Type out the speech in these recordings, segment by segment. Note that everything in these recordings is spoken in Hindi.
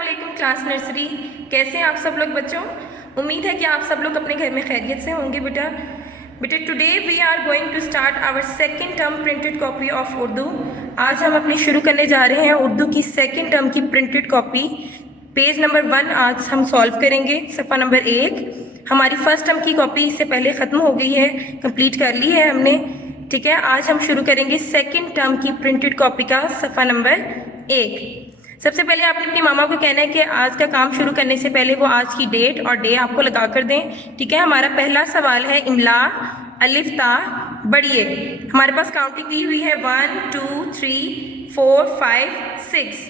अस्सलामुअलैकुम क्लास नर्सरी। कैसे हैं आप सब लोग बच्चों? उम्मीद है कि आप सब लोग अपने घर में खैरियत से होंगे। बेटा today we are going to start our second term printed copy of Urdu. आज हम अपनी शुरू करने जा रहे हैं उर्दू की सेकंड टर्म की प्रिंटेड कॉपी। पेज नंबर 1 आज हम सॉल्व करेंगे। सफ़ा नंबर 1 हमारी फर्स्ट टर्म की कॉपी इससे पहले ख़त्म हो गई है, कंप्लीट कर ली है हमने। ठीक है, आज हम शुरू करेंगे सेकंड टर्म की प्रिंटेड कॉपी का सफ़ा नंबर 1। सबसे पहले आपने अपनी मामा को कहना है कि आज का काम शुरू करने से पहले वो आज की डेट और डे आपको लगा कर दें। ठीक है, हमारा पहला सवाल है इमला अलिफ ता बढ़िए। हमारे पास काउंटिंग दी हुई है 1 2 3 4 5 6।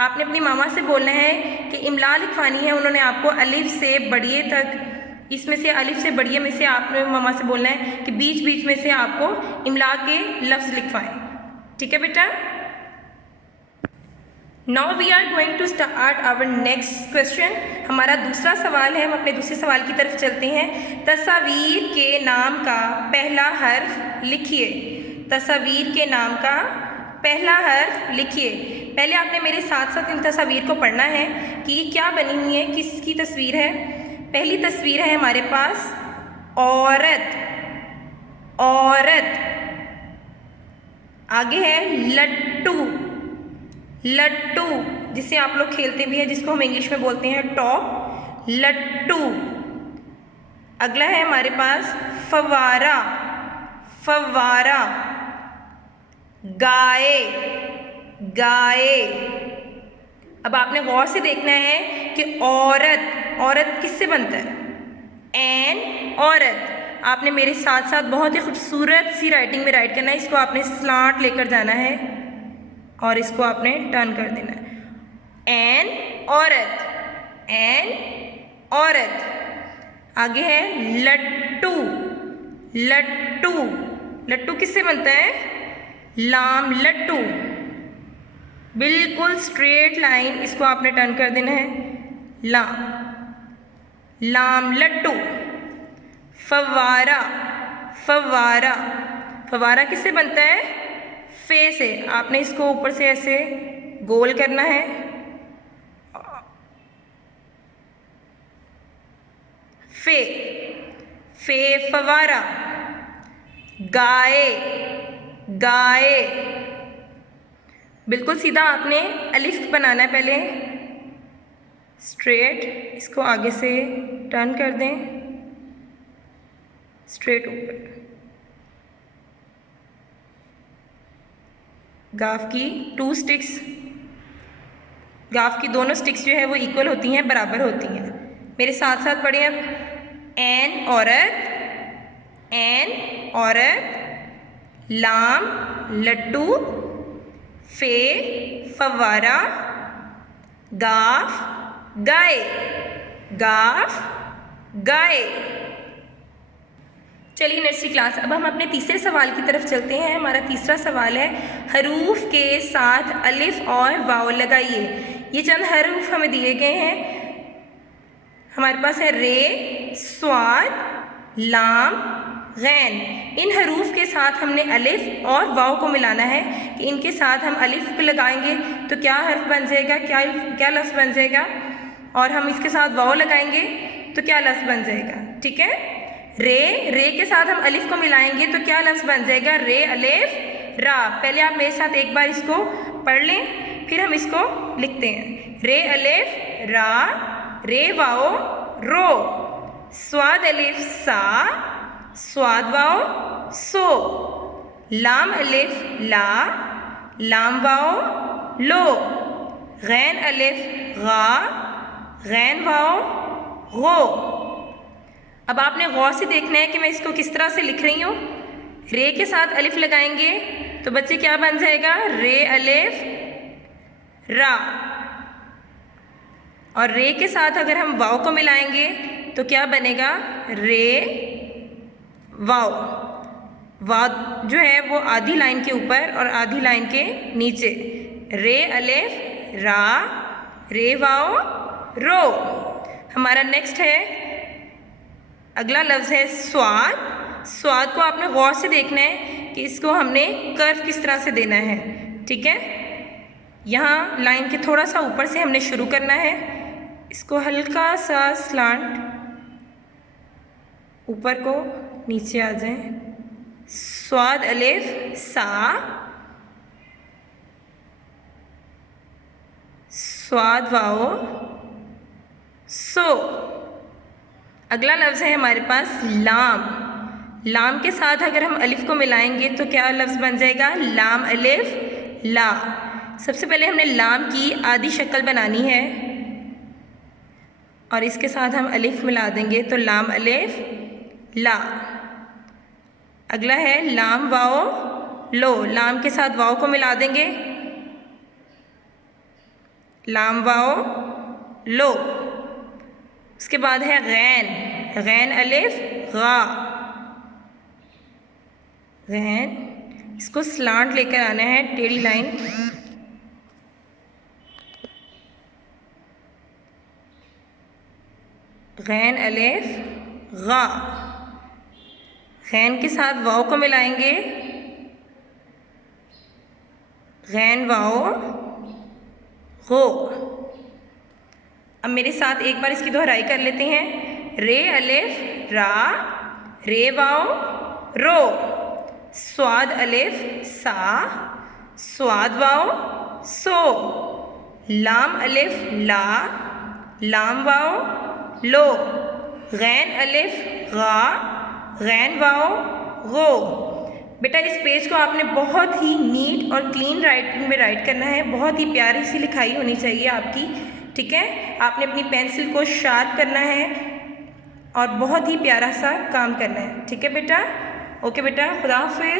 आपने अपनी मामा से बोलना है कि इमला लिखवानी है। उन्होंने आपको अलिफ से बढ़िए तक, इसमें से अलिफ से बढ़िए में से आपने मामा से बोलना है कि बीच बीच में से आपको इमला के लफ्ज़ लिखवाएं। ठीक है बेटा। Now we are going to start our next question। हमारा दूसरा सवाल है, हम अपने दूसरे सवाल की तरफ चलते हैं। तस्वीर के नाम का पहला हर्फ लिखिए। तस्वीर के नाम का पहला हर्फ लिखिए। पहले आपने मेरे साथ साथ इन तस्वीर को पढ़ना है कि ये क्या बनी हुई है, किसकी तस्वीर है। पहली तस्वीर है हमारे पास औरत, औरत। आगे है लट्टू, लट्टू जिसे आप लोग खेलते भी हैं, जिसको हम इंग्लिश में बोलते हैं टॉप, लट्टू। अगला है हमारे पास फवारा, फवारा। गाय, गाय। अब आपने गौर से देखना है कि औरत, औरत किससे बनता है? एन औरत। आपने मेरे साथ साथ बहुत ही खूबसूरत सी राइटिंग में राइट करना है। इसको आपने स्लांट लेकर जाना है और इसको आपने टर्न कर देना है। एन औरत, एन औरत। आगे है लट्टू, लट्टू। लट्टू किससे बनता है? लाम लट्टू। बिल्कुल स्ट्रेट लाइन, इसको आपने टर्न कर देना है लाम, लाम लट्टू। फवारा, फवारा। फवारा किससे बनता है? फे से। आपने इसको ऊपर से ऐसे गोल करना है। फे, फे फवारा। गाय, गाय। बिल्कुल सीधा आपने अलिफ बनाना है, पहले स्ट्रेट, इसको आगे से टर्न कर दें, स्ट्रेट ऊपर। गाफ की 2 स्टिक्स, गाफ की दोनों स्टिक्स जो है वो इक्वल होती हैं, बराबर होती हैं। मेरे साथ साथ पढ़ें अब। एन औरत, एन औरत। लाम लट्टू। फे फवारा। गाफ गाय, गाफ गाय। चलिए नर्सरी क्लास, अब हम अपने तीसरे सवाल की तरफ चलते हैं। हमारा तीसरा सवाल है हरूफ के साथ अलिफ और वाव लगाइए। ये चंद हरूफ हमें दिए गए हैं। हमारे पास है रे, स्वाद, लाम, गैन। इन हरूफ के साथ हमने अलिफ और वाव को मिलाना है कि इनके साथ हम अलिफ को लगाएंगे तो क्या हर्फ बन जाएगा, क्या लफ्ज़ बन जाएगा, और हम इसके साथ वाव लगाएंगे तो क्या लफ्ज़ बन जाएगा। ठीक है, रे, रे के साथ हम अलिफ को मिलाएंगे तो क्या लफ्ज़ बन जाएगा? रे अलिफ रा। पहले आप मेरे साथ एक बार इसको पढ़ लें, फिर हम इसको लिखते हैं। रे अलिफ रा, रे वाओ रो। स्वाद अलिफ सा, स्वाद वाओ सो। लाम अलिफ ला, लाम वाओ लो। गैन अलिफ गा, गैन वाओ गो। अब आपने गौर से देखना है कि मैं इसको किस तरह से लिख रही हूँ। रे के साथ अलिफ लगाएंगे तो बच्चे क्या बन जाएगा? रे अलिफ रा। और रे के साथ अगर हम वाव को मिलाएंगे तो क्या बनेगा? रे वाव। वाव जो है वो आधी लाइन के ऊपर और आधी लाइन के नीचे। रे अलिफ रा, रे वाव रो। हमारा नेक्स्ट है, अगला लफ्ज़ है स्वाद। स्वाद को आपने गौर से देखना है कि इसको हमने कर्व किस तरह से देना है। ठीक है, यहाँ लाइन के थोड़ा सा ऊपर से हमने शुरू करना है, इसको हल्का सा स्लांट ऊपर को नीचे आ जाए। स्वाद अलिफ सा, स्वाद वाओ सो। अगला लफ्ज़ है हमारे पास लाम। लाम के साथ अगर हम अलिफ को मिलाएंगे तो क्या लफ्ज़ बन जाएगा? लाम अलिफ ला। सबसे पहले हमने लाम की आधी शक्ल बनानी है और इसके साथ हम अलिफ मिला देंगे तो लाम अलिफ ला। अगला है लाम वाओ लो। लाम के साथ वाओ को मिला देंगे, लाम वाओ लो। उसके बाद है गैन। गैन अलिफ गा। गैन, इसको स्लांट लेकर आना है, टेढ़ी लाइन। गैन अलिफ गा। गैन के साथ वाओ को मिलाएंगे, गैन वाओ गो। अब मेरे साथ एक बार इसकी दोहराई कर लेते हैं। रे अलिफ रा, रे वाओ रो। स्वाद अलिफ सा, स्वाद वाओ सो। लाम अलिफ ला, लाम वाओ लो। गैन अलिफ गा, गैन वाओ गो। बेटा इस पेज को आपने बहुत ही नीट और क्लीन राइटिंग में राइट करना है, बहुत ही प्यारी सी लिखाई होनी चाहिए आपकी, ठीक है। आपने अपनी पेंसिल को शार्प करना है और बहुत ही प्यारा सा काम करना है, ठीक है बेटा। ओके बेटा, खुदा हाफिज़।